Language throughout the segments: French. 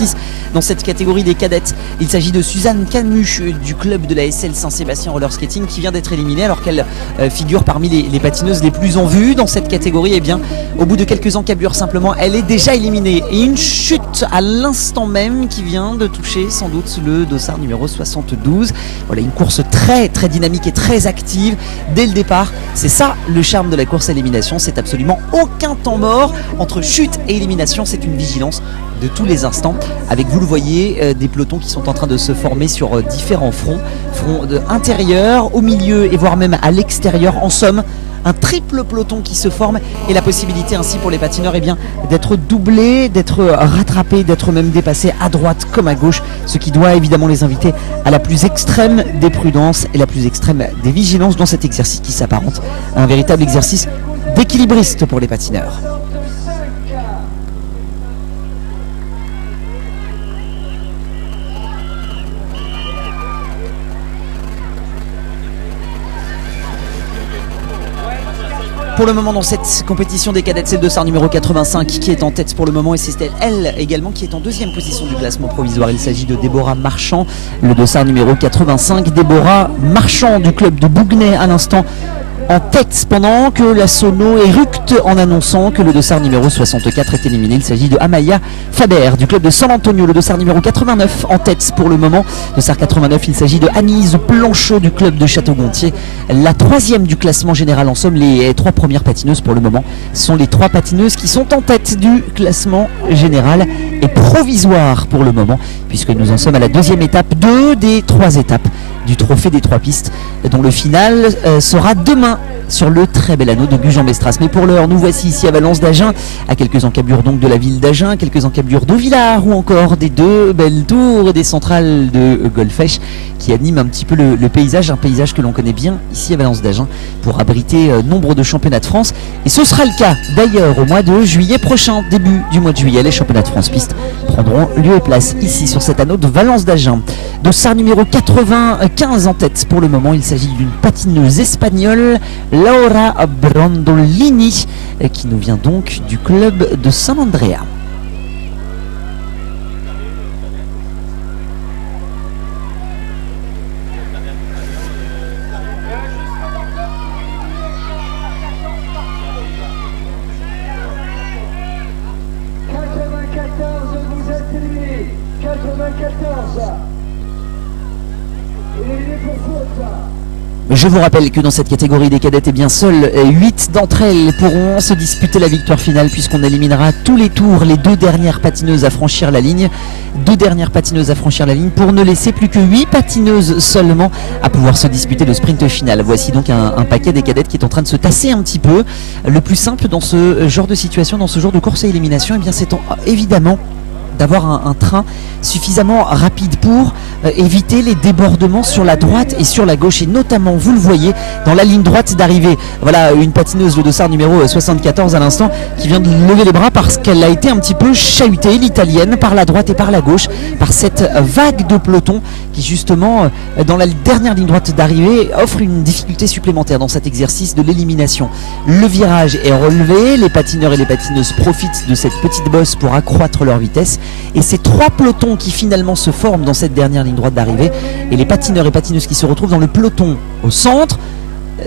exercice dans cette catégorie des cadettes. Il s'agit de Suzanne Camus du club de la SL Saint-Sébastien Roller Skating qui vient d'être éliminée alors qu'elle figure parmi les patineuses les plus en vue dans cette catégorie. Et bien, au bout de quelques encablures simplement, elle est déjà éliminée. Et une chute à l'instant même qui vient de toucher sans doute le dossard numéro 72. Voilà, une course très très dynamique et très active dès le départ. C'est ça le charme de la course à élimination, c'est absolument aucun temps mort entre chute et élimination, c'est une vigilance de tous les instants, avec, vous le voyez, des pelotons qui sont en train de se former sur différents fronts, front intérieur, au milieu et voire même à l'extérieur. En somme, un triple peloton qui se forme et la possibilité ainsi pour les patineurs d'être doublés, d'être rattrapés, d'être même dépassés à droite comme à gauche, ce qui doit évidemment les inviter à la plus extrême des prudences et la plus extrême des vigilances dans cet exercice qui s'apparente à un véritable exercice d'équilibriste pour les patineurs. Pour le moment dans cette compétition des cadettes, c'est le dossard numéro 85 qui est en tête pour le moment et c'est elle également qui est en deuxième position du classement provisoire. Il s'agit de Déborah Marchand, le dossard numéro 85. Déborah Marchand du club de Bougnay à l'instant en tête pendant que la sono éructe en annonçant que le dossard numéro 64 est éliminé. Il s'agit de Amaya Faber du club de San Antonio, le dossard numéro 89 en tête pour le moment. Dossard 89, il s'agit de Anise Planchot du club de Château-Gontier, la troisième du classement général. En somme, les trois premières patineuses pour le moment sont les trois patineuses qui sont en tête du classement général et provisoire pour le moment, puisque nous en sommes à la deuxième étape, 2 des 3 étapes du trophée des 3 pistes, dont le final sera demain sur le très bel anneau de Gujan-Mestras. Mais pour l'heure, nous voici ici à Valence d'Agen, à quelques encablures donc de la ville d'Agen, quelques encablures d'Auvillard ou encore des 2 belles tours des centrales de Golfech qui animent un petit peu le paysage, un paysage que l'on connaît bien ici à Valence d'Agen pour abriter nombre de championnats de France. Et ce sera le cas d'ailleurs au mois de juillet prochain, début du mois de juillet, les championnats de France piste prendront lieu et place ici sur cet anneau de Valence d'Agen. Dossard numéro 95 en tête pour le moment, il s'agit d'une patineuse espagnole, Laura Brandolini, qui nous vient donc du club de San Andrea. Je vous rappelle que dans cette catégorie des cadettes, seules 8 d'entre elles pourront se disputer la victoire finale puisqu'on éliminera tous les tours les 2 dernières patineuses à franchir la ligne. 2 dernières patineuses à franchir la ligne pour ne laisser plus que 8 patineuses seulement à pouvoir se disputer le sprint final. Voici donc un paquet des cadettes qui est en train de se tasser un petit peu. Le plus simple dans ce genre de situation, dans ce genre de course à élimination, c'est évidemment d'avoir un train suffisamment rapide pour éviter les débordements sur la droite et sur la gauche, et notamment, vous le voyez, dans la ligne droite d'arrivée. Voilà une patineuse, le dossard numéro 74 à l'instant, qui vient de lever les bras parce qu'elle a été un petit peu chahutée, l'italienne, par la droite et par la gauche, par cette vague de peloton qui justement, dans la dernière ligne droite d'arrivée, offre une difficulté supplémentaire dans cet exercice de l'élimination. Le virage est relevé, les patineurs et les patineuses profitent de cette petite bosse pour accroître leur vitesse, et ces 3 pelotons qui finalement se forment dans cette dernière ligne droite d'arrivée, et les patineurs et patineuses qui se retrouvent dans le peloton au centre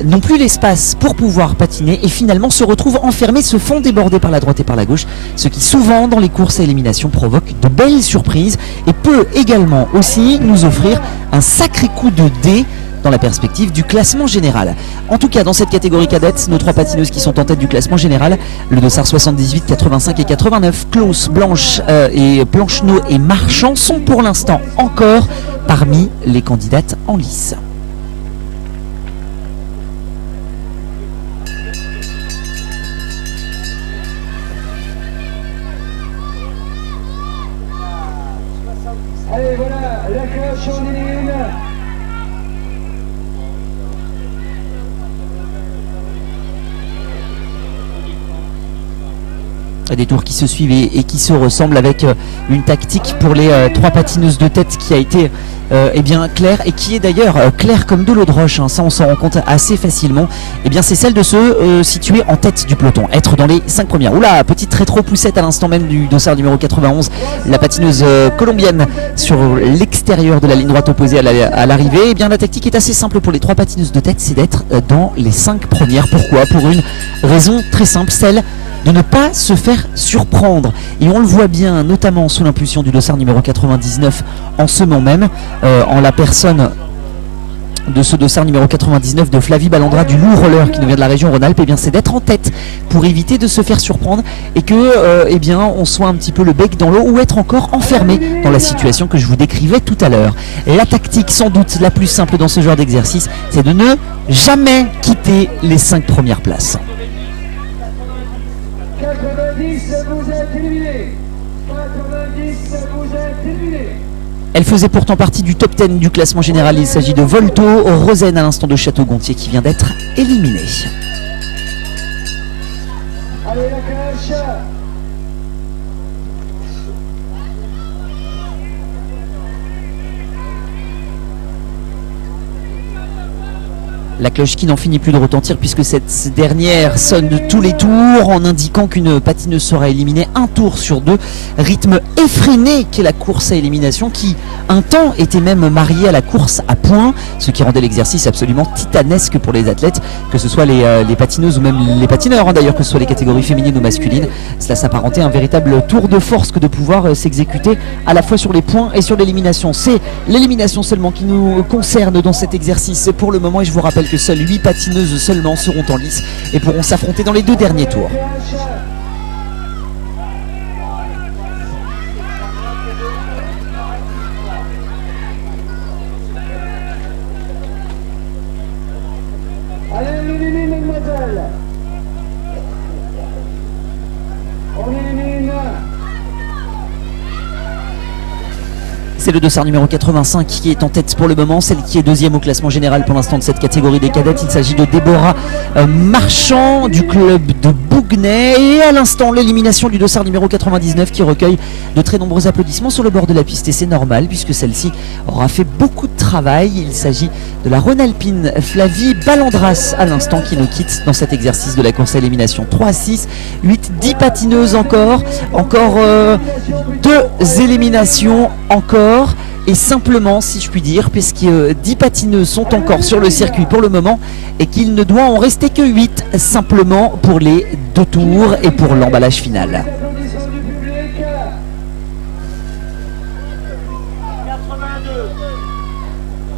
n'ont plus l'espace pour pouvoir patiner et finalement se retrouvent enfermés, se font déborder par la droite et par la gauche, ce qui souvent dans les courses à élimination provoque de belles surprises et peut également aussi nous offrir un sacré coup de dé dans la perspective du classement général. En tout cas, dans cette catégorie cadette, nos 3 patineuses qui sont en tête du classement général, le dossard 78, 85 et 89, Claus, Blanche et Plancheneau et Marchand sont pour l'instant encore parmi les candidates en lice. Allez, voilà, la création des lignes. Des tours qui se suivent et qui se ressemblent, avec une tactique pour les 3 patineuses de tête qui a été claire, et qui est d'ailleurs claire comme de l'eau de roche, hein. Ça on s'en rend compte assez facilement. C'est celle de se situer en tête du peloton, être dans les 5 premières. Oula, petite rétro-poussette à l'instant même du dossard numéro 91, la patineuse colombienne sur l'extérieur de la ligne droite opposée à l'arrivée. La tactique est assez simple pour les 3 patineuses de tête, c'est d'être dans les 5 premières. Pourquoi? Pour une raison très simple, celle de ne pas se faire surprendre. Et on le voit bien, notamment sous l'impulsion du dossard numéro 99 en ce moment même, en la personne de ce dossard numéro 99 de Flavie Ballandra du Loup Roller qui nous vient de la région Rhône-Alpes. C'est d'être en tête pour éviter de se faire surprendre et que on soit un petit peu le bec dans l'eau, ou être encore enfermé dans la situation que je vous décrivais tout à l'heure. La tactique sans doute la plus simple dans ce genre d'exercice, c'est de ne jamais quitter les 5 premières places. 90, vous êtes éliminé. 90, vous êtes éliminé. Elle faisait pourtant partie du top 10 du classement général. Il s'agit de Volto Rosen à l'instant de Château-Gontier qui vient d'être éliminé. Allez, la cloche. La cloche qui n'en finit plus de retentir, puisque cette dernière sonne de tous les tours en indiquant qu'une patineuse sera éliminée un tour sur 2. Rythme effréné qu'est la course à élimination, qui un temps était même mariée à la course à points, ce qui rendait l'exercice absolument titanesque pour les athlètes, que ce soit les patineuses ou même les patineurs, hein, d'ailleurs, que ce soit les catégories féminines ou masculines. Cela s'apparentait à un véritable tour de force que de pouvoir s'exécuter à la fois sur les points et sur l'élimination. C'est l'élimination seulement qui nous concerne dans cet exercice pour le moment, et je vous rappelle que seules 8 patineuses seulement seront en lice et pourront s'affronter dans les 2 derniers tours. Allez, élimine, mademoiselle. On élimine. C'est le dossard numéro 85 qui est en tête pour le moment, celle qui est deuxième au classement général pour l'instant de cette catégorie des cadettes. Il s'agit de Déborah Marchand du club de Bouguenais. Et à l'instant, l'élimination du dossard numéro 99 qui recueille de très nombreux applaudissements sur le bord de la piste. Et c'est normal puisque celle-ci aura fait beaucoup de travail. Il s'agit de la Rhône-Alpine Flavie Ballandras à l'instant qui nous quitte dans cet exercice de la course à élimination. 3, 6, 8, 10 patineuses encore. Encore 2 éliminations encore. Et simplement, si je puis dire, puisque 10 patineuses sont encore sur le circuit pour le moment et qu'il ne doit en rester que 8 simplement pour les 2 tours et pour l'emballage final.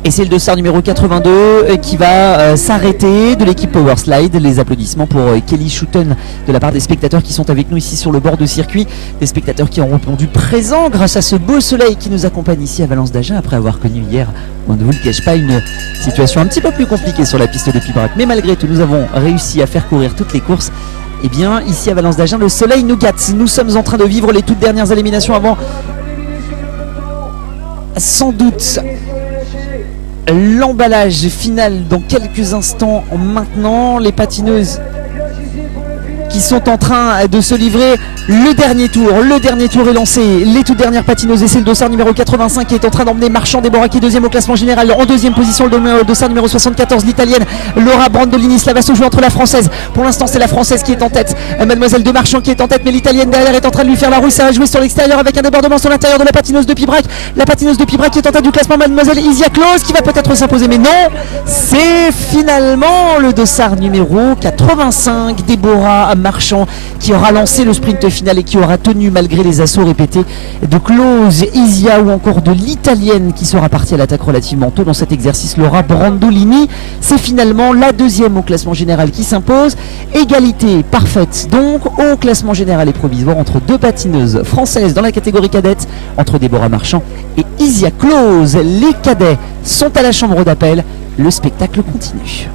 Et c'est le dossard numéro 82 qui va s'arrêter de l'équipe Powerslide. Les applaudissements pour Kelly Schouten de la part des spectateurs qui sont avec nous ici sur le bord de circuit. Des spectateurs qui ont répondu présents grâce à ce beau soleil qui nous accompagne ici à Valence d'Agen, après avoir connu hier, on ne vous le cache pas, une situation un petit peu plus compliquée sur la piste de Pibrac. Mais malgré tout, nous avons réussi à faire courir toutes les courses. Et bien, ici à Valence d'Agen, le soleil nous gâte. Nous sommes en train de vivre les toutes dernières éliminations avant, sans doute, l'emballage final dans quelques instants. Maintenant, les patineuses qui sont en train de se livrer le dernier tour. Le dernier tour est lancé. Les toutes dernières patineuses, et c'est le dossard numéro 85 qui est en train d'emmener Marchand Déborah qui est deuxième au classement général. En deuxième position, le dossard numéro 74, l'italienne Laura Brandolini. Cela va se jouer entre la française. Pour l'instant, c'est la française qui est en tête. Mademoiselle de Marchand qui est en tête, mais l'italienne derrière est en train de lui faire la rouille. Ça va jouer sur l'extérieur avec un débordement sur l'intérieur de la patineuse de Pibrac. La patineuse de Pibrac qui est en tête du classement, Mademoiselle Isia Claus, qui va peut-être s'imposer, mais non, c'est finalement le dossard numéro 85, Déborah Marchand, qui aura lancé le sprint final et qui aura tenu malgré les assauts répétés de Claus, Isia ou encore de l'italienne qui sera partie à l'attaque relativement tôt dans cet exercice, Laura Brandolini. C'est finalement la deuxième au classement général qui s'impose. Égalité parfaite donc au classement général et provisoire entre 2 patineuses françaises dans la catégorie cadette, entre Déborah Marchand et Isia Claus. Les cadets sont à la chambre d'appel. Le spectacle continue.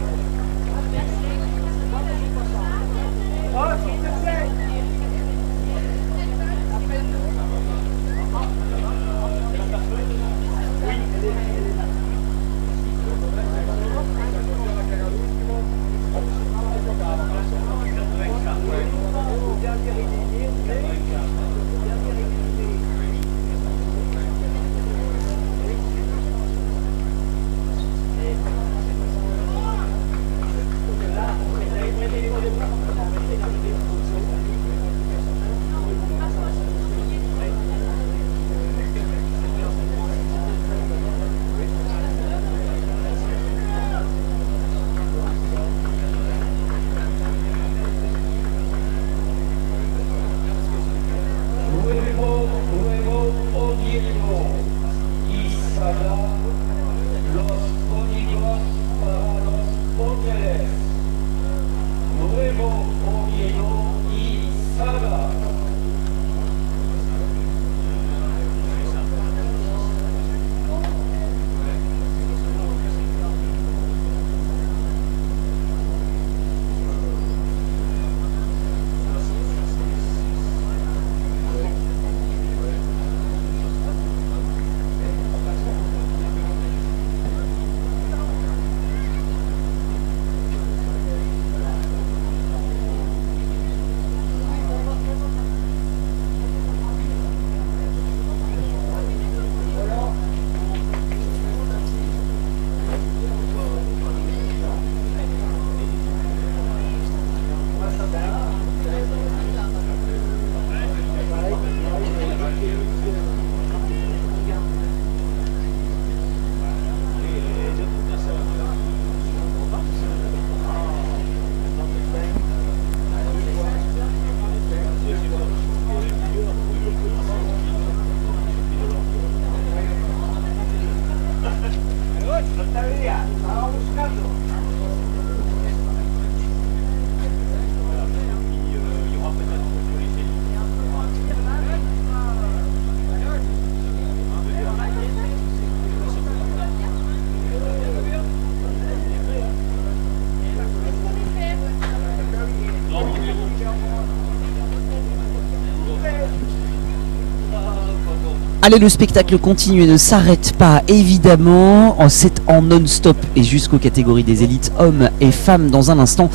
Allez, le spectacle continue et ne s'arrête pas, évidemment, c'est en non-stop et jusqu'aux catégories des élites hommes et femmes dans un instant.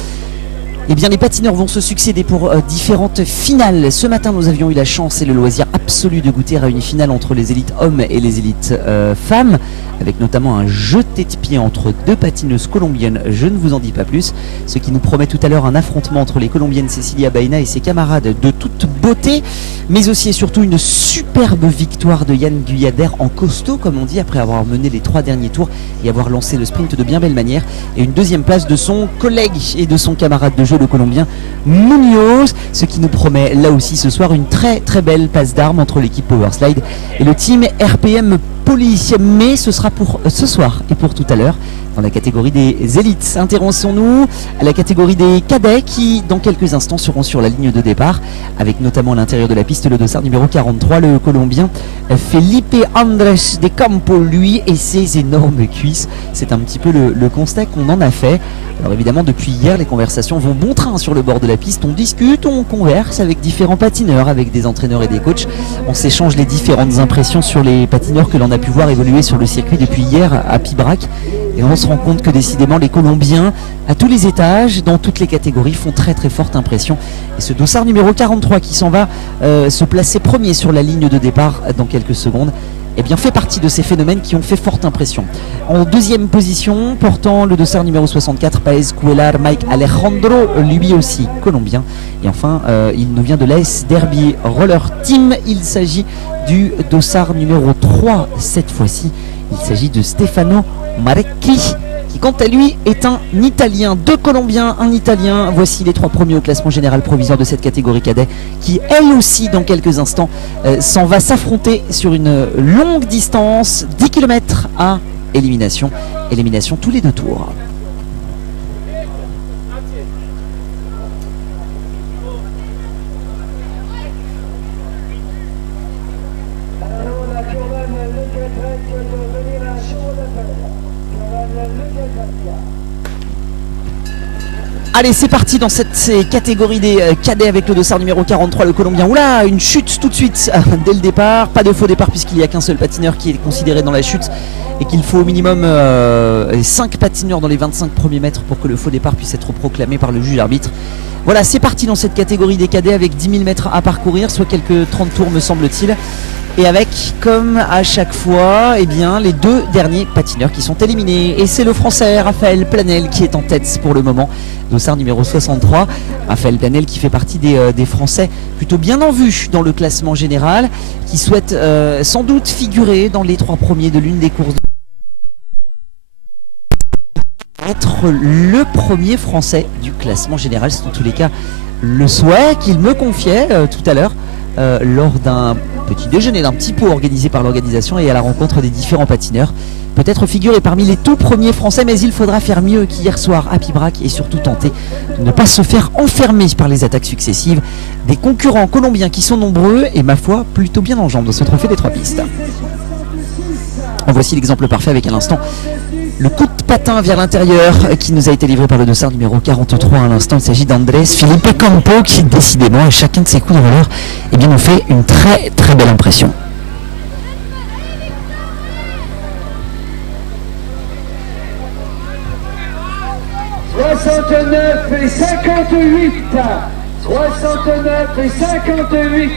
Eh bien, les patineurs vont se succéder pour différentes finales. Ce matin, nous avions eu la chance et le loisir absolu de goûter à une finale entre les élites hommes et les élites femmes, avec notamment un jeté de pied entre deux patineuses colombiennes. Je ne vous en dis pas plus, ce qui nous promet tout à l'heure un affrontement entre les colombiennes Cecilia Baena et ses camarades de toute beauté, mais aussi et surtout une superbe victoire de Yann Guyader en costaud, comme on dit, après avoir mené les 3 derniers tours et avoir lancé le sprint de bien belle manière, et une deuxième place de son collègue et de son camarade de jeu, le colombien Munoz, ce qui nous promet là aussi ce soir une très très belle passe d'armes entre l'équipe Powerslide et le team RPM Police. Mais ce sera pour ce soir et pour tout à l'heure dans la catégorie des élites. Intéressons-nous à la catégorie des cadets qui dans quelques instants seront sur la ligne de départ, avec notamment à l'intérieur de la piste le dossard numéro 43, le colombien Felipe Andrés de Campo, lui et ses énormes cuisses. C'est un petit peu le constat qu'on en a fait. Alors évidemment, depuis hier, les conversations vont bon train sur le bord de la piste. On discute, on converse avec différents patineurs, avec des entraîneurs et des coachs. On s'échange les différentes impressions sur les patineurs que l'on a pu voir évoluer sur le circuit depuis hier à Pibrac. Et on se rend compte que décidément, les Colombiens, à tous les étages, dans toutes les catégories, font très très forte impression. Et ce dossard numéro 43 qui s'en va se placer premier sur la ligne de départ dans quelques secondes, eh bien fait partie de ces phénomènes qui ont fait forte impression. En deuxième position, portant le dossard numéro 64, Paez Cuellar Mike Alejandro, lui aussi colombien. Et enfin, il nous vient de l'AS Derby Roller Team. Il s'agit du dossard numéro 3 cette fois-ci. Il s'agit de Stefano Marecchi, qui quant à lui est un Italien. 2 Colombiens, un Italien. Voici les 3 premiers au classement général provisoire de cette catégorie cadet, qui elle aussi dans quelques instants s'en va s'affronter sur une longue distance, 10 km à élimination tous les 2 tours. Allez, c'est parti dans cette catégorie des cadets avec le dossard numéro 43, le colombien. Oula, une chute tout de suite dès le départ. Pas de faux départ puisqu'il n'y a qu'un seul patineur qui est considéré dans la chute et qu'il faut au minimum 5 patineurs dans les 25 premiers mètres pour que le faux départ puisse être proclamé par le juge arbitre. Voilà, c'est parti dans cette catégorie des cadets avec 10 000 mètres à parcourir, soit quelques 30 tours me semble-t-il. Et avec, comme à chaque fois, eh bien, les 2 derniers patineurs qui sont éliminés. Et c'est le français Raphaël Planel qui est en tête pour le moment. Dossard numéro 63. Raphaël Planel qui fait partie des Français plutôt bien en vue dans le classement général, qui souhaite sans doute figurer dans les 3 premiers de l'une des courses. Être le premier Français du classement général, c'est en tous les cas le souhait qu'il me confiait tout à l'heure lors d'un petit déjeuner, d'un petit pot organisé par l'organisation et à la rencontre des différents patineurs. Peut-être figurer parmi les tout premiers Français, mais il faudra faire mieux qu'hier soir à Pibrac et surtout tenter de ne pas se faire enfermer par les attaques successives des concurrents colombiens qui sont nombreux et ma foi plutôt bien en jambes dans ce trophée des 3 pistes. En voici l'exemple parfait avec à l'instant le coup de patin vers l'intérieur qui nous a été livré par le dossard numéro 43 à l'instant. Il s'agit d'Andrés Felipe Campo qui décidément à chacun de ses coups de roller nous fait une très très belle impression. « 69 et 58 69 et 58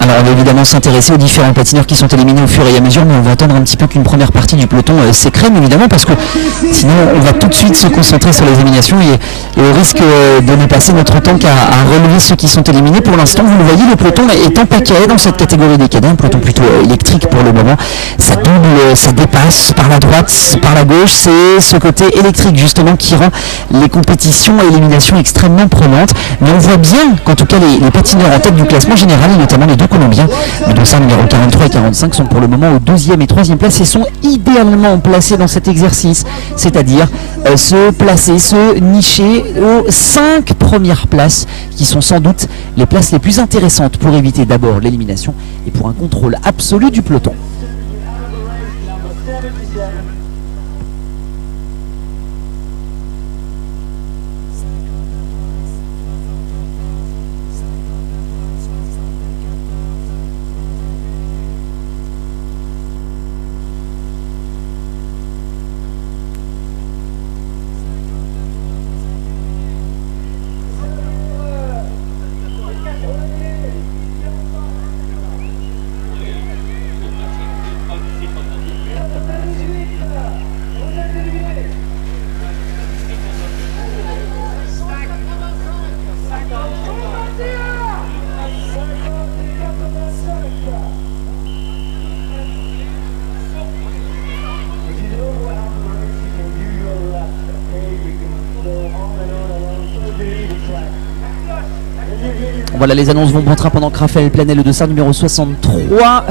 Alors on va évidemment s'intéresser aux différents patineurs qui sont éliminés au fur et à mesure, mais on va attendre un petit peu qu'une première partie du peloton s'écrème évidemment, parce que sinon on va tout de suite se concentrer sur les éliminations et au risque de ne passer notre temps qu'à relever ceux qui sont éliminés. Pour l'instant, vous le voyez, le peloton est en paquet dans cette catégorie des cadets, un peloton plutôt électrique pour le moment. Ça double, ça dépasse par la droite, par la gauche. C'est ce côté électrique justement qui rend les compétitions et éliminations extrêmement prenantes, mais on voit bien qu'en tout cas les patineurs en tête du classement général, et notamment les deux Colombiens, le dossard numéro 43 et 45, sont pour le moment aux 2e et 3e places et sont idéalement placés dans cet exercice, c'est-à-dire se nicher aux 5 premières places, qui sont sans doute les places les plus intéressantes pour éviter d'abord l'élimination et pour un contrôle absolu du peloton. Voilà, les annonces vont bon train pendant que Raphaël Planet, le dossard numéro 63,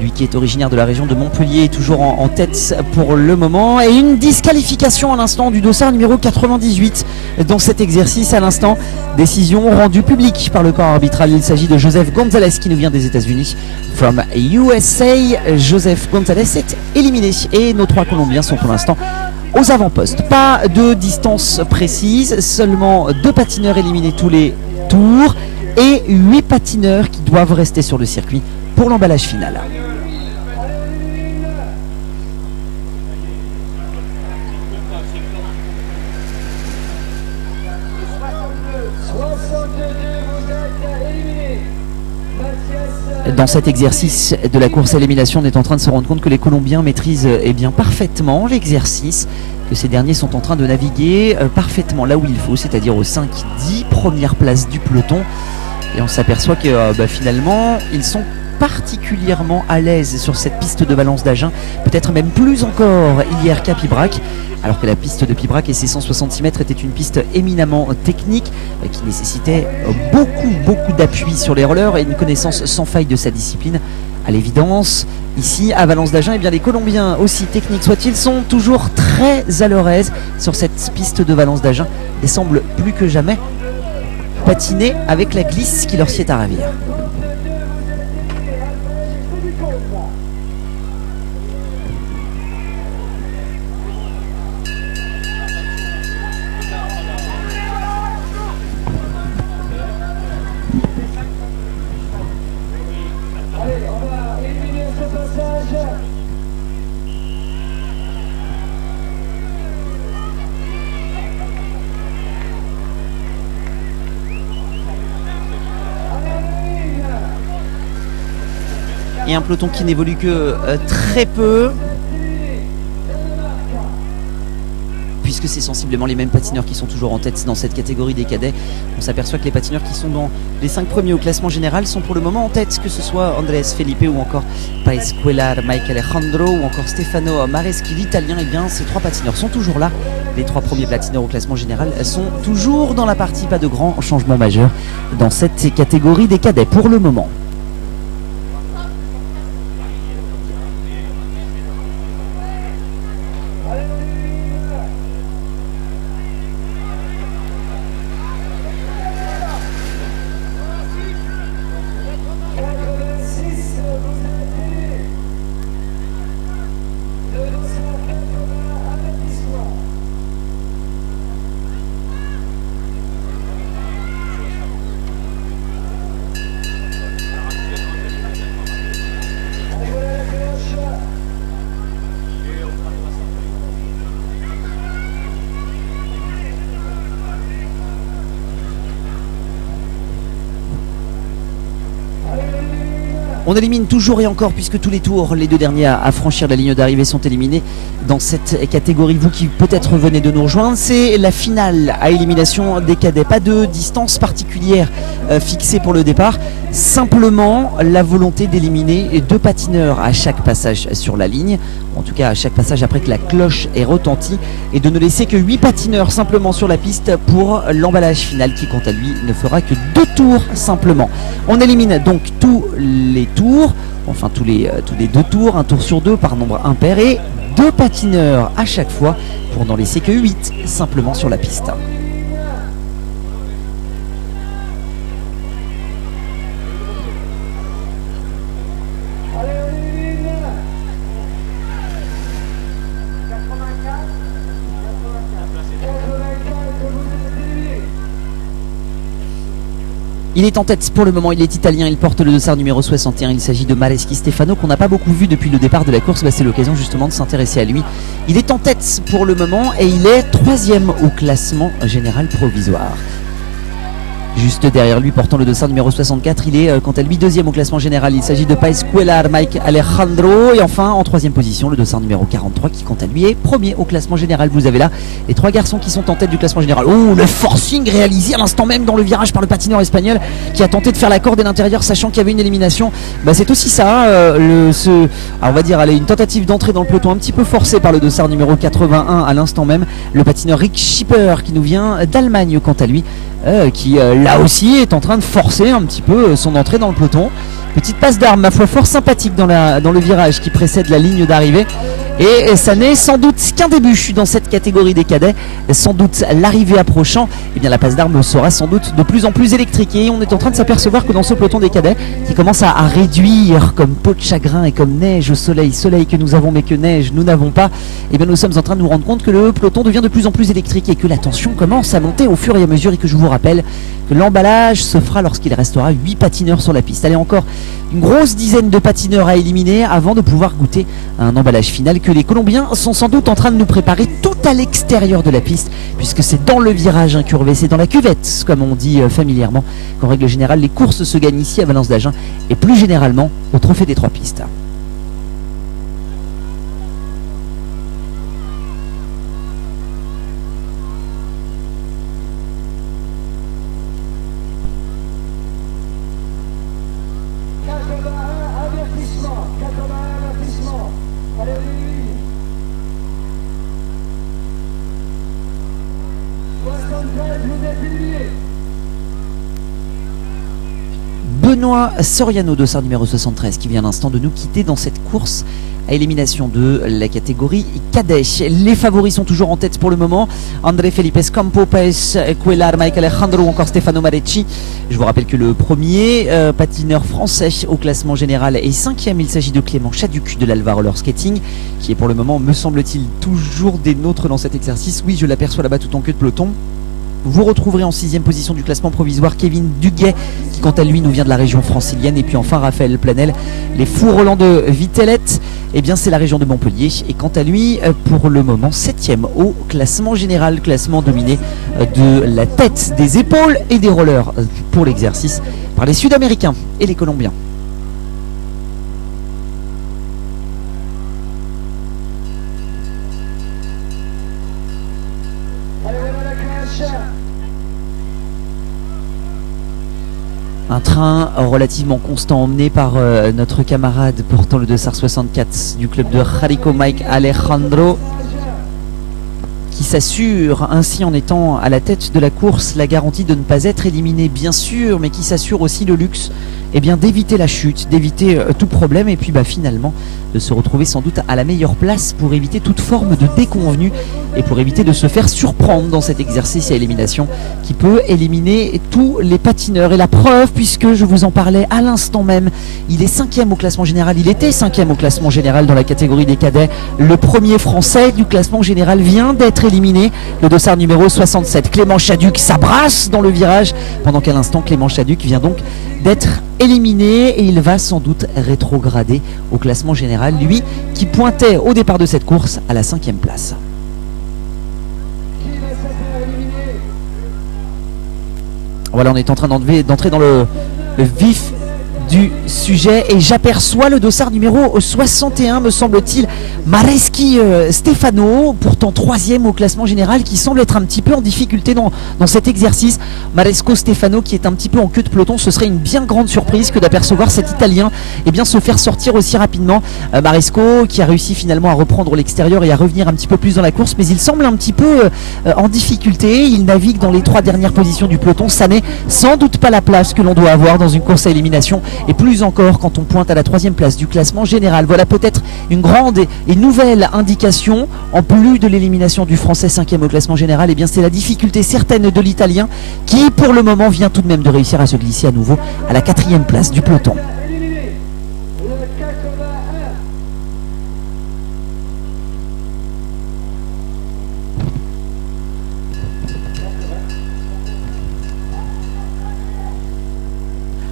lui qui est originaire de la région de Montpellier, est toujours en tête pour le moment. Et une disqualification à l'instant du dossard numéro 98 dans cet exercice à l'instant. Décision rendue publique par le corps arbitral. Il s'agit de Joseph Gonzalez qui nous vient des États-Unis. From USA, Joseph Gonzalez est éliminé et nos 3 Colombiens sont pour l'instant aux avant-postes. Pas de distance précise, seulement 2 patineurs éliminés tous les tours et 8 patineurs qui doivent rester sur le circuit pour l'emballage final. Dans cet exercice de la course à l'élimination, on est en train de se rendre compte que les Colombiens maîtrisent bien parfaitement l'exercice, que ces derniers sont en train de naviguer parfaitement là où il faut, c'est-à-dire aux 5-10 premières places du peloton. Et on s'aperçoit que finalement, ils sont particulièrement à l'aise sur cette piste de Valence d'Agen, peut-être même plus encore hier qu'à Pibrac, alors que la piste de Pibrac et ses 166 mètres était une piste éminemment technique qui nécessitait beaucoup d'appui sur les rollers et une connaissance sans faille de sa discipline. À l'évidence, ici à Valence d'Agen, eh bien les Colombiens, aussi techniques soient-ils, sont toujours très à leur aise sur cette piste de Valence d'Agen et semblent plus que jamais patiner avec la glisse qui leur sied à ravir. Allez, on va éliminer ce passage. Et un peloton qui n'évolue que très peu, puisque c'est sensiblement les mêmes patineurs qui sont toujours en tête dans cette catégorie des cadets. On s'aperçoit que les patineurs qui sont dans les 5 premiers au classement général sont pour le moment en tête, que ce soit Andrés Felipe ou encore Paesquelar, Mike Alejandro ou encore Stefano Mareschi, l'italien. Et bien ces 3 patineurs sont toujours là. Les 3 premiers patineurs au classement général sont toujours dans la partie, pas de grands changements majeurs dans cette catégorie des cadets pour le moment. On élimine toujours et encore, puisque tous les tours, les deux derniers à franchir la ligne d'arrivée sont éliminés dans cette catégorie. Vous qui peut-être venez de nous rejoindre, c'est la finale à élimination des cadets. Pas de distance particulière fixée pour le départ, simplement la volonté d'éliminer 2 patineurs à chaque passage sur la ligne, en tout cas à chaque passage après que la cloche est retentie, et de ne laisser que 8 patineurs simplement sur la piste pour l'emballage final qui quant à lui ne fera que 2 tours simplement. On élimine donc tous les tours, enfin tous les 2 tours, un tour sur 2 par nombre impair, et 2 patineurs à chaque fois pour n'en laisser que 8 simplement sur la piste. Il est en tête pour le moment, il est italien, il porte le dossard numéro 61, il s'agit de Mareschi Stefano qu'on n'a pas beaucoup vu depuis le départ de la course, c'est l'occasion justement de s'intéresser à lui. Il est en tête pour le moment et il est 3e au classement général provisoire. Juste derrière lui, portant le dossard numéro 64, il est quant à lui 2e au classement général. Il s'agit de Paescuelar Mike Alejandro. Et enfin, en 3e position, le dossard numéro 43 qui quant à lui est 1er au classement général. Vous avez là les 3 garçons qui sont en tête du classement général. Oh, le forcing réalisé à l'instant même dans le virage par le patineur espagnol qui a tenté de faire la corde à l'intérieur sachant qu'il y avait une élimination. C'est aussi ça, on va dire une tentative d'entrée dans le peloton un petit peu forcée par le dossard numéro 81 à l'instant même. Le patineur Rick Schipper qui nous vient d'Allemagne quant à lui. Qui là aussi est en train de forcer un petit peu son entrée dans le peloton. Petite passe d'armes, ma foi, fort sympathique dans le virage qui précède la ligne d'arrivée. Et ça n'est sans doute qu'un début dans cette catégorie des cadets. Sans doute l'arrivée approchant, et bien la passe d'armes sera sans doute de plus en plus électrique. Et on est en train de s'apercevoir que dans ce peloton des cadets, qui commence à réduire comme peau de chagrin et comme neige au soleil, soleil que nous avons mais que neige nous n'avons pas, et bien nous sommes en train de nous rendre compte que le peloton devient de plus en plus électrique et que la tension commence à monter au fur et à mesure, et que je vous rappelle que l'emballage se fera lorsqu'il restera 8 patineurs sur la piste. Allez, encore une grosse dizaine de patineurs à éliminer avant de pouvoir goûter à un emballage final que les Colombiens sont sans doute en train de nous préparer tout à l'extérieur de la piste, puisque c'est dans le virage incurvé, c'est dans la cuvette comme on dit familièrement qu'en règle générale les courses se gagnent ici à Valence d'Agen et plus généralement au Trophée des 3 pistes. Benoît Soriano, dossard numéro 73, qui vient à l'instant de nous quitter dans cette course à élimination de la catégorie cadet. Les favoris sont toujours en tête pour le moment. André Felipe Scampo, Paescuelar Mike Alejandro ou encore Stefano Mareschi. Je vous rappelle que le premier patineur français au classement général est 5e. Il s'agit de Clément Chaduc de l'Alva Roller Skating, qui est pour le moment, me semble-t-il, toujours des nôtres dans cet exercice. Oui, je l'aperçois là-bas tout en queue de peloton. Vous retrouverez en 6e position du classement provisoire Kevin Duguay, qui quant à lui nous vient de la région francilienne. Et puis enfin Raphaël Planel, les fous Roland de Vitellette, eh bien c'est la région de Montpellier. Et quant à lui, pour le moment 7e au classement général, classement dominé de la tête, des épaules et des rollers pour l'exercice par les Sud-Américains et les Colombiens. Un train relativement constant emmené par notre camarade portant le dossard 64 du club de Jarico Mike Alejandro, qui s'assure ainsi en étant à la tête de la course la garantie de ne pas être éliminé bien sûr, mais qui s'assure aussi le luxe d'éviter la chute, d'éviter tout problème et puis finalement de se retrouver sans doute à la meilleure place pour éviter toute forme de déconvenue et pour éviter de se faire surprendre dans cet exercice à élimination qui peut éliminer tous les patineurs. Et la preuve, puisque je vous en parlais à l'instant même, il est 5e au classement général, il était 5e au classement général dans la catégorie des cadets. Le premier français du classement général vient d'être éliminé, le dossard numéro 67. Clément Chaduc s'abrasse dans le virage, pendant qu'à l'instant Clément Chaduc vient donc d'être éliminé et il va sans doute rétrograder au classement général, lui qui pointait au départ de cette course à la 5e place. Voilà, on est en train d'entrer dans le vif du sujet. Et j'aperçois le dossard numéro 61, me semble-t-il, Mareschi Stefano, pourtant 3e au classement général, qui semble être un petit peu en difficulté dans cet exercice. Maresco Stefano qui est un petit peu en queue de peloton. Ce serait une bien grande surprise que d'apercevoir cet Italien se faire sortir aussi rapidement. Maresco qui a réussi finalement à reprendre l'extérieur et à revenir un petit peu plus dans la course, mais il semble un petit peu en difficulté. Il navigue dans les 3 dernières positions du peloton. Ça n'est sans doute pas la place que l'on doit avoir dans une course à élimination, et plus encore quand on pointe à la 3e place du classement général. Voilà peut-être une grande et nouvelle indication, en plus de l'élimination du Français 5e au classement général. Et bien c'est la difficulté certaine de l'Italien qui pour le moment vient tout de même de réussir à se glisser à nouveau à la 4e place du peloton.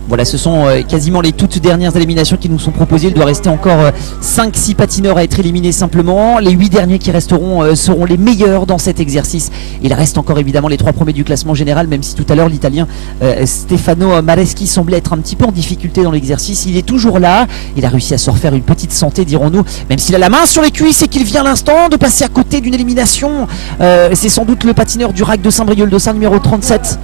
Voilà, ce sont quasiment les toutes dernières éliminations qui nous sont proposées. Il doit rester encore 5-6 patineurs à être éliminés simplement. Les 8 derniers qui resteront seront les meilleurs dans cet exercice. Il reste encore évidemment les 3 premiers du classement général, même si tout à l'heure l'Italien Stefano Mareschi semblait être un petit peu en difficulté dans l'exercice. Il est toujours là. Il a réussi à se refaire une petite santé, dirons-nous, même s'il a la main sur les cuisses et qu'il vient à l'instant de passer à côté d'une élimination. C'est sans doute le patineur du RAC de Saint-Brieuc, le dossard numéro 37.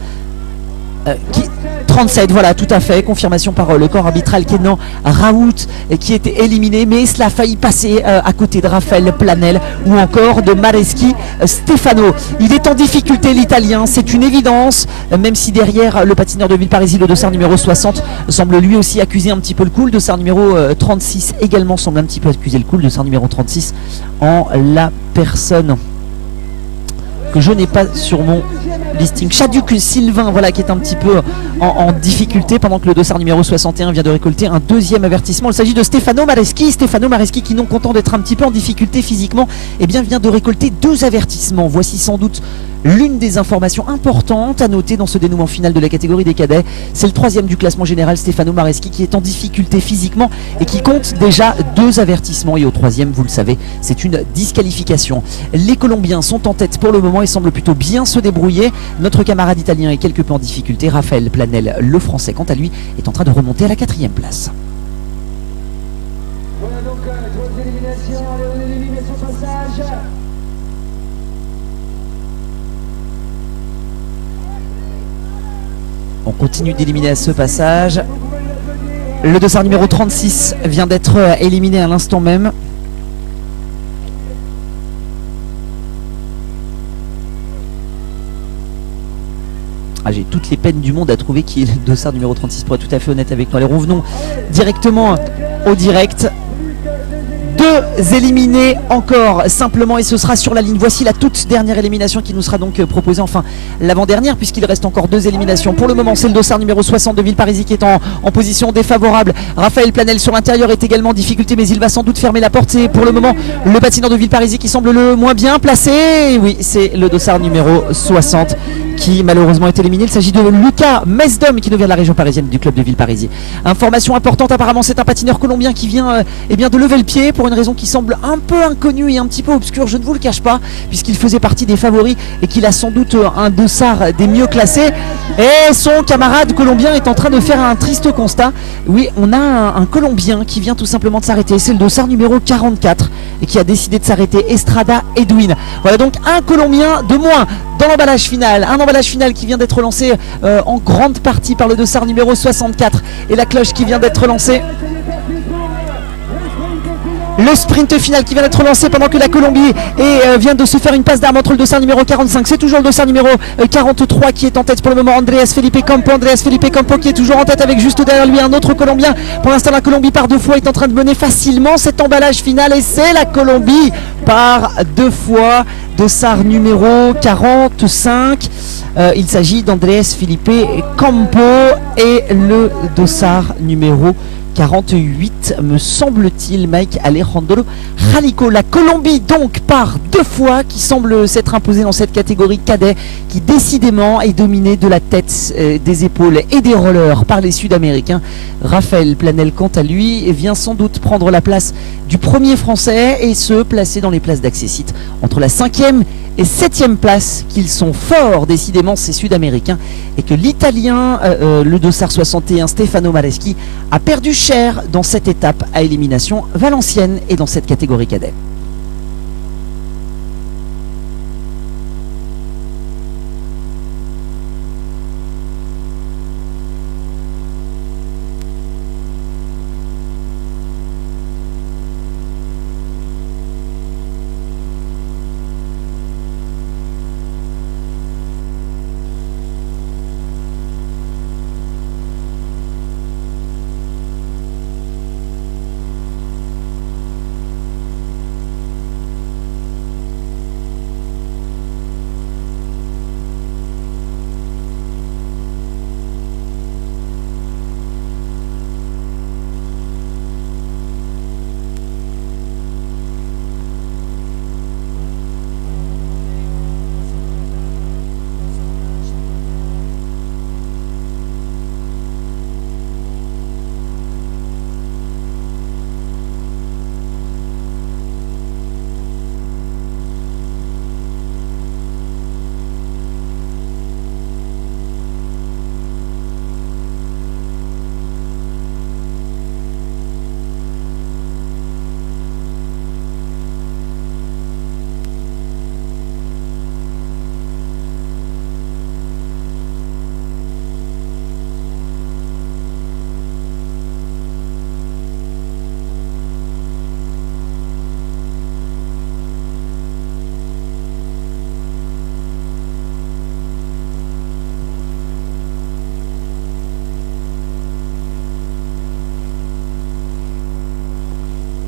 37, voilà, tout à fait, confirmation par le corps arbitral Kenan Raoult qui était éliminé, mais cela a failli passer à côté de Raphaël Planel ou encore de Mareschi Stefano. Il est en difficulté l'Italien, c'est une évidence, même si derrière le patineur de Villeparisis, le dossard numéro 60, semble lui aussi accuser un petit peu le coup. Le dossard numéro 36 également semble un petit peu accuser le coup. Le dossard numéro 36 en la personne que je n'ai pas sur mon listing, Chaduc Sylvain, voilà, qui est un petit peu en difficulté, pendant que le dossard numéro 61 vient de récolter un 2e avertissement. Il s'agit de Stefano Mareschi qui, non content d'être un petit peu en difficulté physiquement, eh bien vient de récolter 2 avertissements. Voici sans doute l'une des informations importantes à noter dans ce dénouement final de la catégorie des cadets. C'est le 3e du classement général, Stefano Mareschi, qui est en difficulté physiquement et qui compte déjà 2 avertissements. Et au 3e, vous le savez, c'est une disqualification. Les Colombiens sont en tête pour le moment et semblent plutôt bien se débrouiller. Notre camarade italien est quelque peu en difficulté. Raphaël Planel, le Français, quant à lui, est en train de remonter à la 4e place. Voilà donc 3 éliminations, allez, on élimine son passage. On continue d'éliminer à ce passage. Le dossard numéro 36 vient d'être éliminé à l'instant même. J'ai toutes les peines du monde à trouver qui est le dossard numéro 36, pour être tout à fait honnête avec nous. Allez, revenons directement au direct. 2 éliminés encore simplement, et ce sera sur la ligne. Voici la toute dernière élimination qui nous sera donc proposée, enfin l'avant-dernière, puisqu'il reste encore 2 éliminations. Pour le moment, c'est le dossard numéro 60 de Villeparisis qui est en position défavorable. Raphaël Planel sur l'intérieur est également en difficulté, mais il va sans doute fermer la porte. C'est pour le moment le patineur de Villeparisis qui semble le moins bien placé. Oui, c'est le dossard numéro 60 qui malheureusement est éliminé. Il s'agit de Lucas Mesdom qui nous vient de la région parisienne, du club de Villeparisis. Information importante, apparemment c'est un patineur colombien qui vient de lever le pied pour une raison qui semble un peu inconnue et un petit peu obscure, je ne vous le cache pas, puisqu'il faisait partie des favoris et qu'il a sans doute un dossard des mieux classés. Et son camarade colombien est en train de faire un triste constat. Oui, on a un Colombien qui vient tout simplement de s'arrêter. C'est le dossard numéro 44 et qui a décidé de s'arrêter, Estrada Edwin. Voilà donc un Colombien de moins dans l'emballage final. Un emballage final qui vient d'être lancé en grande partie par le dossard numéro 64. Et la cloche qui vient d'être lancée. Le sprint final qui vient d'être lancé pendant que la Colombie vient de se faire une passe d'armes entre le dossard numéro 45. C'est toujours le dossard numéro 43 qui est en tête pour le moment. Andreas Felipe Campo qui est toujours en tête avec juste derrière lui un autre Colombien. Pour l'instant, la Colombie par 2 fois est en train de mener facilement cet emballage final. Et c'est la Colombie par 2 fois. Dossard numéro 45. Il s'agit d'Andreas Felipe Campo et le dossard numéro 48, me semble-t-il, Mike Alejandro Jalico. La Colombie donc par 2 fois qui semble s'être imposée dans cette catégorie cadet, qui décidément est dominée de la tête, des épaules et des rollers par les Sud-Américains. Raphaël Planel, quant à lui, vient sans doute prendre la place du premier français et se placer dans les places d'accessite entre la 5e et 7e place, qu'ils sont forts décidément ces Sud-Américains, et que l'Italien, le dossard 61 Stefano Mareschi, a perdu cher dans cette étape à élimination valencienne et dans cette catégorie cadet.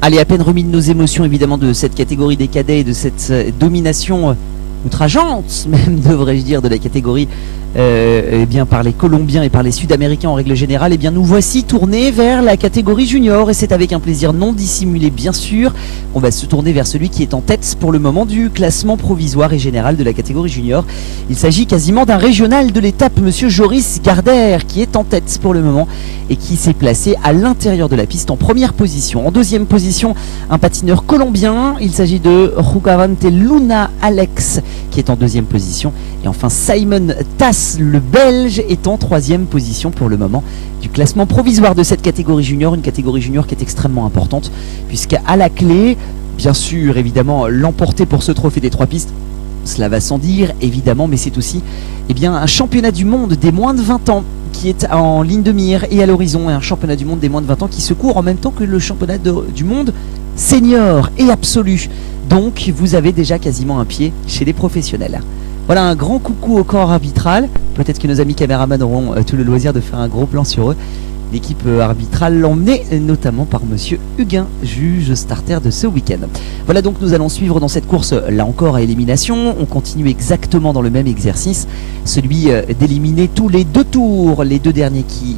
Allez, à peine remis de nos émotions évidemment de cette catégorie des cadets et de cette domination outrageante, même devrais-je dire, de la catégorie eh bien, par les Colombiens et par les Sud-Américains en règle générale, eh bien, nous voici tournés vers la catégorie junior, et c'est avec un plaisir non dissimulé bien sûr. On va se tourner vers celui qui est en tête pour le moment du classement provisoire et général de la catégorie junior. Il s'agit quasiment d'un régional de l'étape, monsieur Joris Garder, qui est en tête pour le moment et qui s'est placé à l'intérieur de la piste en première position. En deuxième position, un patineur colombien, il s'agit de Jugavante Luna Alex, qui est en deuxième position. Et enfin Simon Tass, le Belge, est en troisième position pour le moment du classement provisoire de cette catégorie junior, une catégorie junior qui est extrêmement importante, puisqu'à la clé, bien sûr, évidemment, l'emporter pour ce trophée des 3 pistes, cela va sans dire, évidemment, mais c'est aussi eh bien, un championnat du monde des moins de 20 ans qui est en ligne de mire et à l'horizon, et un championnat du monde des moins de 20 ans qui se court en même temps que le championnat du monde senior et absolu. Donc, vous avez déjà quasiment un pied chez les professionnels. Voilà, un grand coucou au corps arbitral. Peut-être que nos amis caméramans auront tout le loisir de faire un gros plan sur eux. L'équipe arbitrale emmenée notamment par monsieur Huguin, juge starter de ce week-end. Voilà, donc nous allons suivre dans cette course, là encore à élimination. On continue exactement dans le même exercice, celui d'éliminer tous les 2 tours, les 2 derniers qui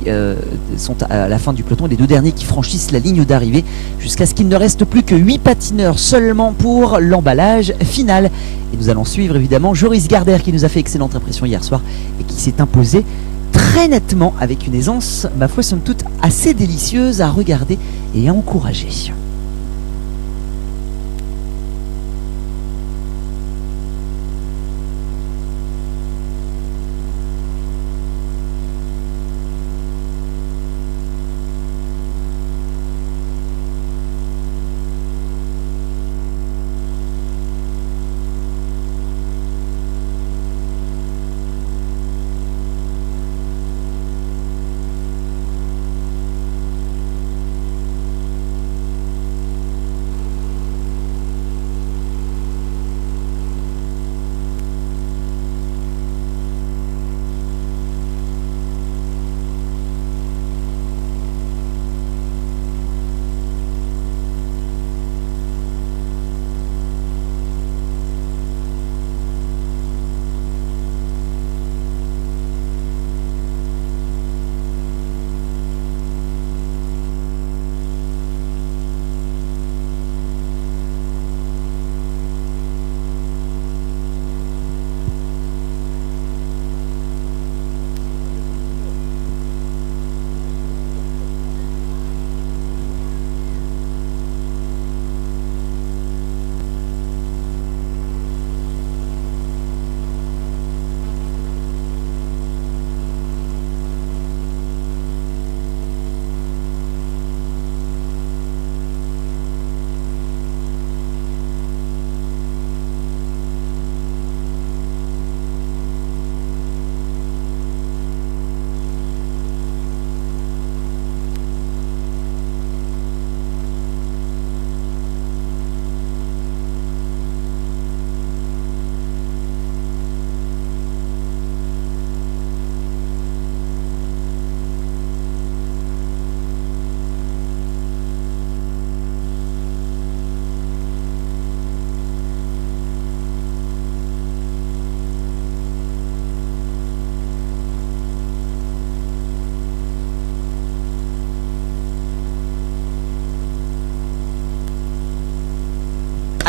sont à la fin du peloton, les 2 derniers qui franchissent la ligne d'arrivée, jusqu'à ce qu'il ne reste plus que 8 patineurs seulement pour l'emballage final. Et nous allons suivre évidemment Joris Garder, qui nous a fait excellente impression hier soir et qui s'est imposé très nettement avec une aisance, ma foi, somme toute assez délicieuse à regarder et à encourager.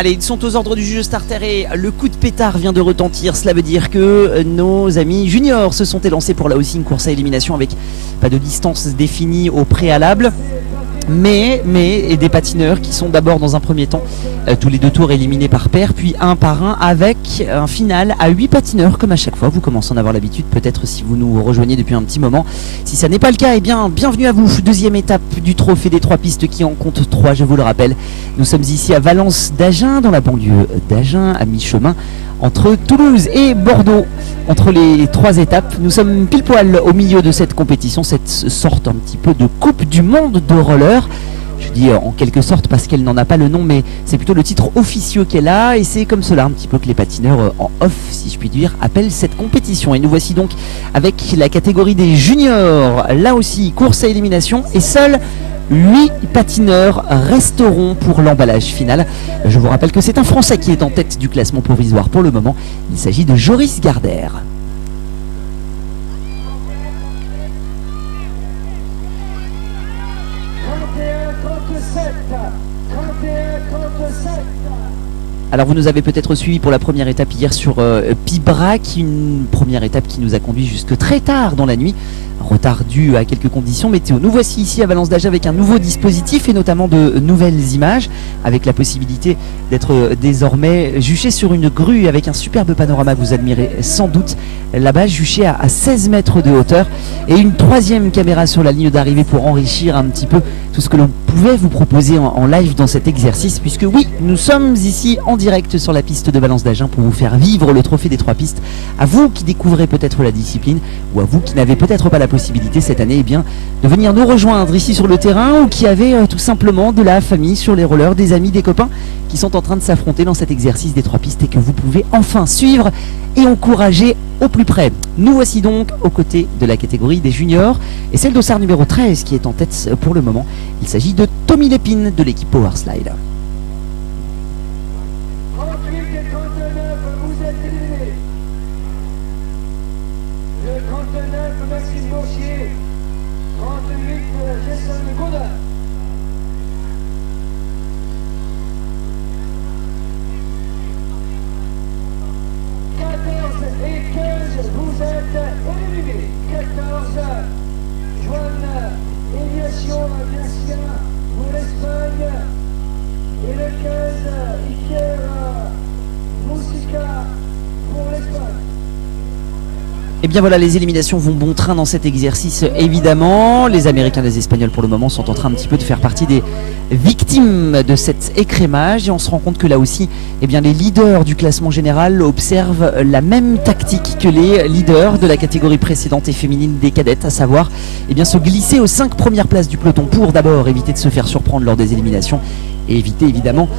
Allez, ils sont aux ordres du juge starter et le coup de pétard vient de retentir. Cela veut dire que nos amis juniors se sont élancés pour là aussi une course à élimination avec pas de distance définie au préalable. Mais et des patineurs qui sont d'abord dans un premier temps tous les 2 tours éliminés par paire, puis un par un avec un final à 8 patineurs comme à chaque fois. Vous commencez à en avoir l'habitude peut-être si vous nous rejoignez depuis un petit moment. Si ça n'est pas le cas, eh bien bienvenue à vous. Deuxième étape du trophée des 3 pistes qui en compte 3, je vous le rappelle. Nous sommes ici à Valence d'Agen, dans la banlieue d'Agen, à mi-chemin entre Toulouse et Bordeaux. Entre les 3 étapes, nous sommes pile poil au milieu de cette compétition, cette sorte un petit peu de coupe du monde de roller. Je dis en quelque sorte parce qu'elle n'en a pas le nom, mais c'est plutôt le titre officieux qu'elle a, et c'est comme cela un petit peu que les patineurs en off, si je puis dire, appellent cette compétition. Et nous voici donc avec la catégorie des juniors, là aussi course à élimination, et seuls 8 patineurs resteront pour l'emballage final. Je vous rappelle que c'est un Français qui est en tête du classement provisoire pour le moment. Il s'agit de Joris Gardère. Alors vous nous avez peut-être suivi pour la première étape hier sur Pibrac, une première étape qui nous a conduit jusque très tard dans la nuit. Retard dû à quelques conditions météo. Nous voici ici à Valence d'Agen avec un nouveau dispositif et notamment de nouvelles images, avec la possibilité d'être désormais juché sur une grue avec un superbe panorama que vous admirez sans doute. Là-bas, juché à 16 mètres de hauteur, et une 3e caméra sur la ligne d'arrivée pour enrichir un petit peu tout ce que l'on pouvait vous proposer en live dans cet exercice, puisque oui, nous sommes ici en direct sur la piste de Valence d'Agen pour vous faire vivre le trophée des 3 pistes. À vous qui découvrez peut-être la discipline, ou à vous qui n'avez peut-être pas la possibilité cette année de venir nous rejoindre ici sur le terrain, ou qui avez tout simplement de la famille sur les rollers, des amis, des copains qui sont en train de s'affronter dans cet exercice des 3 pistes et que vous pouvez enfin suivre et encourager au plus près. Nous voici donc aux côtés de la catégorie des juniors, et c'est le dossard numéro 13 qui est en tête pour le moment. Il s'agit de Tommy Lépine de l'équipe Powerslide. 38 et 39, vous êtes éliminés. Le 39, Maxime Bourchier. 38, Jason Godin. 14 et 15, vous êtes éliminés. 14, Joanne Ignacio Garcia pour l'Espagne. Et le 15, Iker Musica pour l'Espagne. Et bien voilà, les éliminations vont bon train dans cet exercice évidemment. Les Américains et les Espagnols pour le moment sont en train un petit peu de faire partie des victimes de cet écrémage, et on se rend compte que là aussi eh bien, les leaders du classement général observent la même tactique que les leaders de la catégorie précédente et féminine des cadettes, à savoir eh bien, se glisser aux 5 premières places du peloton pour d'abord éviter de se faire surprendre lors des éliminations et éviter évidemment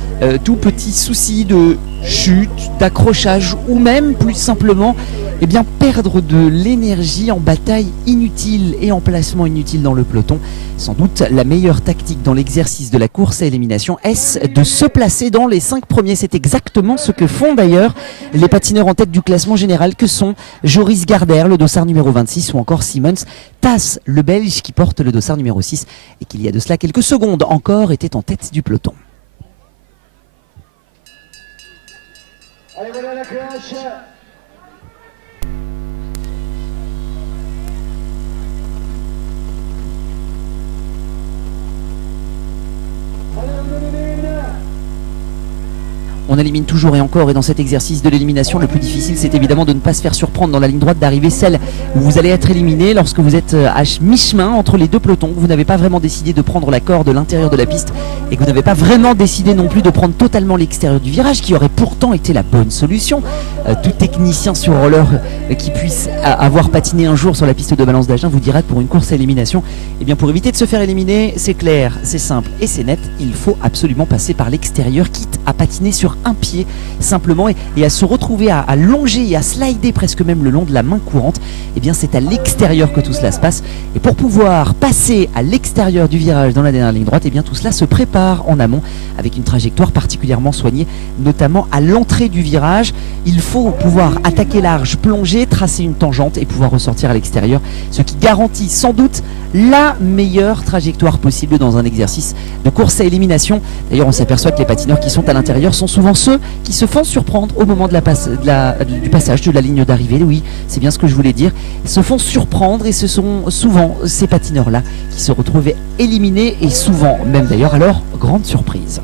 tout petit souci de chute, d'accrochage, ou même plus simplement eh bien, perdre de l'énergie en bataille inutile et en placement inutile dans le peloton. Sans doute la meilleure tactique dans l'exercice de la course à élimination est de se placer dans les 5 premiers. C'est exactement ce que font d'ailleurs les patineurs en tête du classement général, que sont Joris Gardère, le dossard numéro 26, ou encore Simons Tass, le Belge qui porte le dossard numéro 6 et qui il y a de cela quelques secondes encore était en tête du peloton. Allez, voilà la cloche. On élimine toujours et encore, et dans cet exercice de l'élimination, le plus difficile c'est évidemment de ne pas se faire surprendre dans la ligne droite d'arrivée, celle où vous allez être éliminé lorsque vous êtes à mi-chemin entre les 2 pelotons. Vous n'avez pas vraiment décidé de prendre la corde de l'intérieur de la piste, et que vous n'avez pas vraiment décidé non plus de prendre totalement l'extérieur du virage, qui aurait pourtant été la bonne solution. Tout technicien sur roller qui puisse avoir patiné un jour sur la piste de Valence d'Agen vous dira que pour une course à élimination, eh bien pour éviter de se faire éliminer, c'est clair, c'est simple et c'est net, il faut absolument passer par l'extérieur, quitte à patiner sur un pied simplement, et à se retrouver à longer et à slider presque même le long de la main courante. Eh bien c'est à l'extérieur que tout cela se passe, et pour pouvoir passer à l'extérieur du virage dans la dernière ligne droite, eh bien tout cela se prépare en amont avec une trajectoire particulièrement soignée, notamment à l'entrée du virage. Il faut pouvoir attaquer large, plonger, tracer une tangente et pouvoir ressortir à l'extérieur, ce qui garantit sans doute la meilleure trajectoire possible dans un exercice de course à élimination. D'ailleurs, on s'aperçoit que les patineurs qui sont à l'intérieur sont souvent ceux qui se font surprendre au moment du passage de la ligne d'arrivée. Oui, c'est bien ce que je voulais dire. Ils se font surprendre et ce sont souvent ces patineurs-là qui se retrouvent éliminés et souvent même d'ailleurs à leur grande surprise.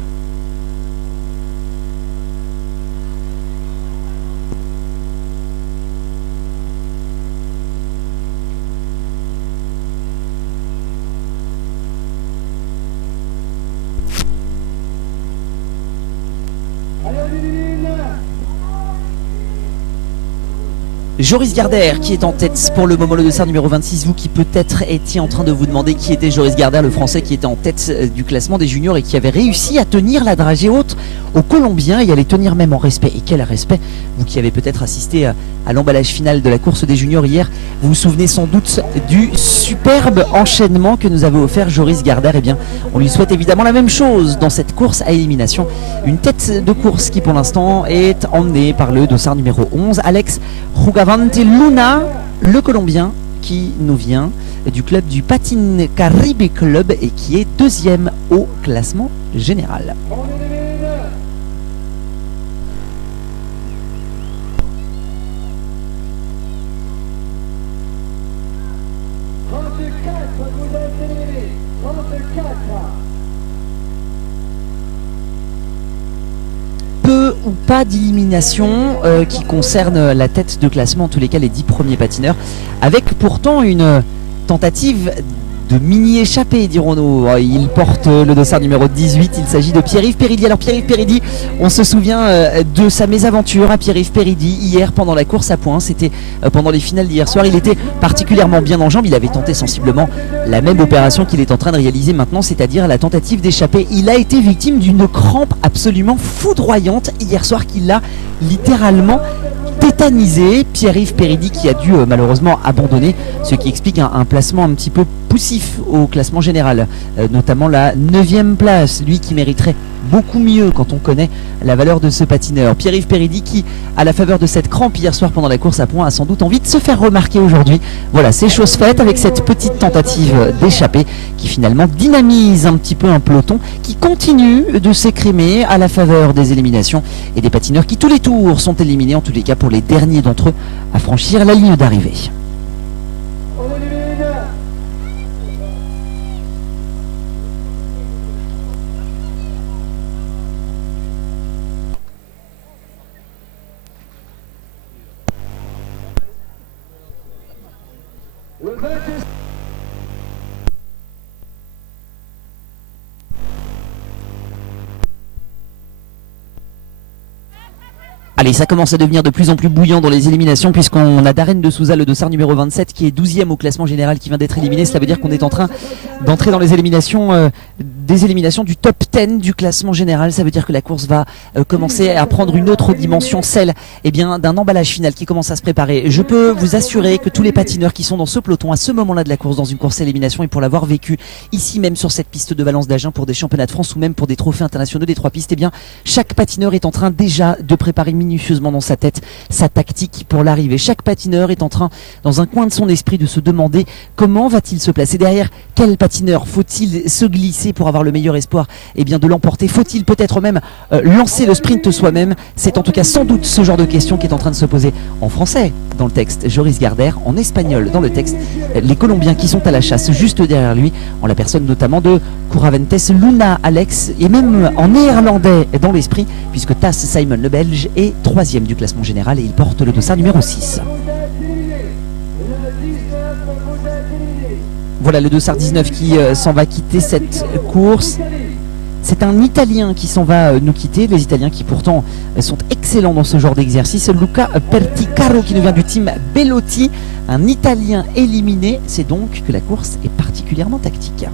Joris Gardère qui est en tête pour le moment, le dossard numéro 26. Vous qui peut-être étiez en train de vous demander qui était Joris Gardère, le français qui était en tête du classement des juniors et qui avait réussi à tenir la dragée haute aux Colombiens et à les tenir même en respect. Et quel respect! Vous qui avez peut-être assisté à l'emballage final de la course des juniors hier, vous vous souvenez sans doute du superbe enchaînement que nous avait offert Joris Gardère. Eh bien, on lui souhaite évidemment la même chose dans cette course à élimination. Une tête de course qui pour l'instant est emmenée par le dossard numéro 11, Alex Jugavante Luna, le Colombien qui nous vient du club du Patin Caribe Club et qui est deuxième au classement général. Peu ou pas d'élimination qui concerne la tête de classement, en tous les cas les 10 premiers patineurs, avec pourtant une tentative de mini-échappée, dirons-nous. Il porte le dossard numéro 18, il s'agit de Pierre-Yves Péridy. Alors Pierre-Yves Péridy, on se souvient de sa mésaventure à Pierre-Yves Péridy hier pendant la course à points, c'était pendant les finales d'hier soir. Il était particulièrement bien en jambes, il avait tenté sensiblement la même opération qu'il est en train de réaliser maintenant, c'est-à-dire la tentative d'échapper. Il a été victime d'une crampe absolument foudroyante hier soir qui l'a littéralement tétanisé. Pierre-Yves Péridy qui a dû malheureusement abandonner, ce qui explique un placement un petit peu poussif au classement général, notamment la 9e place, lui qui mériterait beaucoup mieux quand on connaît la valeur de ce patineur. Pierre-Yves Péridy qui, à la faveur de cette crampe hier soir pendant la course à points, a sans doute envie de se faire remarquer aujourd'hui. Voilà, c'est chose faite avec cette petite tentative d'échapper qui finalement dynamise un petit peu un peloton qui continue de s'écrémer à la faveur des éliminations et des patineurs qui tous les tours sont éliminés, en tous les cas pour les derniers d'entre eux à franchir la ligne d'arrivée. Allez, ça commence à devenir de plus en plus bouillant dans les éliminations puisqu'on a Darren de Souza, le dossard numéro 27 qui est 12e au classement général, qui vient d'être éliminé. Cela veut dire qu'on est en train d'entrer dans les éliminations, des éliminations du top 10 du classement général. Ça veut dire que la course va commencer à prendre une autre dimension, celle d'un emballage final qui commence à se préparer. Je peux vous assurer que tous les patineurs qui sont dans ce peloton à ce moment-là de la course, dans une course à élimination, et pour l'avoir vécu ici même sur cette piste de Valence d'Agen pour des championnats de France ou même pour des trophées internationaux des 3 pistes, eh bien chaque patineur est en train déjà de préparer minutieusement dans sa tête sa tactique pour l'arrivée. Chaque patineur est en train, dans un coin de son esprit, de se demander comment va-t-il se placer derrière. Quel patineur faut-il se glisser pour avoir le meilleur espoir de l'emporter? Faut-il peut-être même lancer le sprint soi-même? C'est en tout cas sans doute ce genre de question qui est en train de se poser en français dans le texte Joris Gardère, en espagnol dans le texte les Colombiens qui sont à la chasse juste derrière lui, en la personne notamment de Jugavante Luna, Alex, et même en néerlandais dans l'esprit puisque Tass Simon le Belge est 3e du classement général et il porte le dossard numéro 6. Voilà le dossard 19 qui s'en va quitter cette course. C'est un Italien qui s'en va nous quitter, les Italiens qui pourtant sont excellents dans ce genre d'exercice. Luca Perticaro qui nous vient du team Bellotti, un Italien éliminé. C'est donc que la course est particulièrement tactique.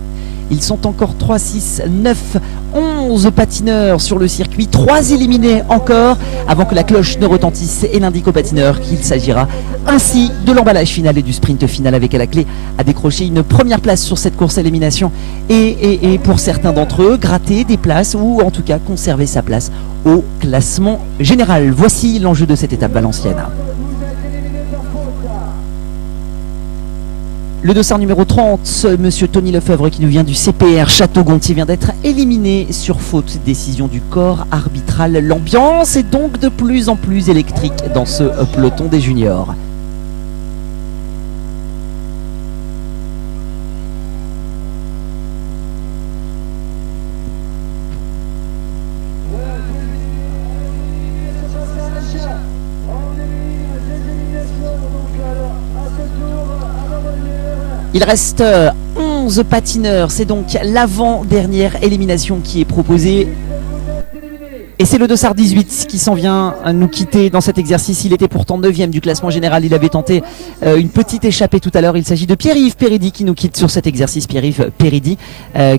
Ils sont encore 3, 6, 9, 11 patineurs sur le circuit, 3 éliminés encore avant que la cloche ne retentisse et l'indique aux patineurs qu'il s'agira ainsi de l'emballage final et du sprint final avec à la clé à décrocher une première place sur cette course à élimination et pour certains d'entre eux gratter des places ou en tout cas conserver sa place au classement général. Voici l'enjeu de cette étape valencienne. Le dossard numéro 30, monsieur Tony Lefebvre qui nous vient du CPR Château-Gontier vient d'être éliminé sur faute décision du corps arbitral. L'ambiance est donc de plus en plus électrique dans ce peloton des juniors. Il reste 11 patineurs, c'est donc l'avant-dernière élimination qui est proposée. Et c'est le dossard 18 qui s'en vient nous quitter dans cet exercice. Il était pourtant 9e du classement général. Il avait tenté une petite échappée tout à l'heure. Il s'agit de Pierre-Yves Péridi qui nous quitte sur cet exercice. Pierre-Yves Péridi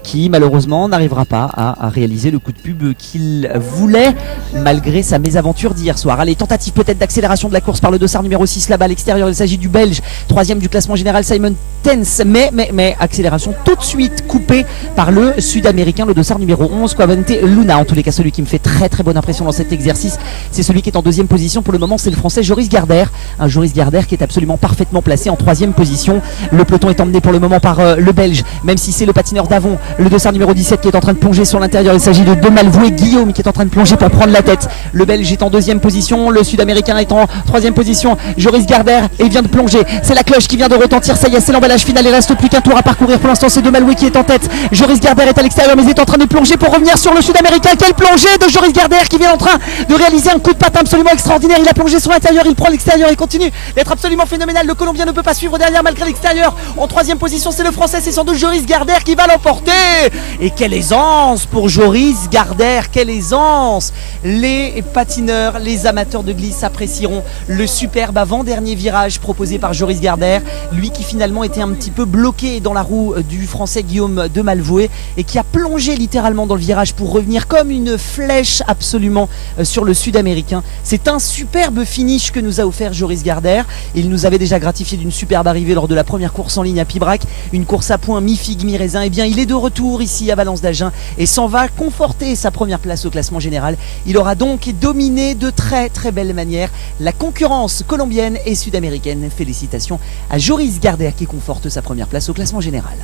qui malheureusement n'arrivera pas à réaliser le coup de pub qu'il voulait malgré sa mésaventure d'hier soir. Allez, tentative peut-être d'accélération de la course par le dossard numéro 6 là-bas à l'extérieur. Il s'agit du Belge, 3e du classement général Simon Tens. Mais accélération tout de suite coupée par le Sud-Américain, le dossard numéro 11, Quavante Luna. En tous les cas, celui qui me fait très bonne impression dans cet exercice, c'est celui qui est en 2e position pour le moment, c'est le français Joris Garder, un Joris Garder qui est absolument parfaitement placé en 3e position. Le peloton est emmené pour le moment par le Belge, même si c'est le patineur d'avant, le dossard numéro 17 qui est en train de plonger sur l'intérieur. Il s'agit de Demalvoué Guillaume qui est en train de plonger pour prendre la tête. Le Belge est en 2e position, le Sud-Américain est en 3e position, Joris Garder, et il vient de plonger, c'est la cloche qui vient de retentir, ça y est, c'est l'emballage final, il reste plus qu'un tour à parcourir. Pour l'instant c'est Demalvoué qui est en tête, Joris Garder est à l'extérieur mais il est en train de plonger pour revenir sur le Sud-Américain. Quelle plongée de Joris Garder qui vient en train de réaliser un coup de patin absolument extraordinaire. Il a plongé sur l'intérieur, il prend l'extérieur, il continue d'être absolument phénoménal. Le Colombien ne peut pas suivre derrière malgré l'extérieur. En 3e position c'est le Français, c'est sans doute Joris Garder qui va l'emporter. Et quelle aisance pour Joris Garder, quelle aisance. Les patineurs, les amateurs de glisse apprécieront le superbe avant-dernier virage proposé par Joris Garder, lui qui finalement était un petit peu bloqué dans la roue du Français Guillaume Demalvoué et qui a plongé littéralement dans le virage pour revenir comme une flèche absolument sur le Sud-Américain. C'est un superbe finish que nous a offert Joris Garder. Il nous avait déjà gratifié d'une superbe arrivée lors de la première course en ligne à Pibrac, une course à points mi-figue mi-raisin. Et bien il est de retour ici à Valence d'Agen et s'en va conforter sa première place au classement général. Il aura donc dominé de très belle manière la concurrence colombienne et sud-américaine. Félicitations à Joris Garder qui conforte sa première place au classement général.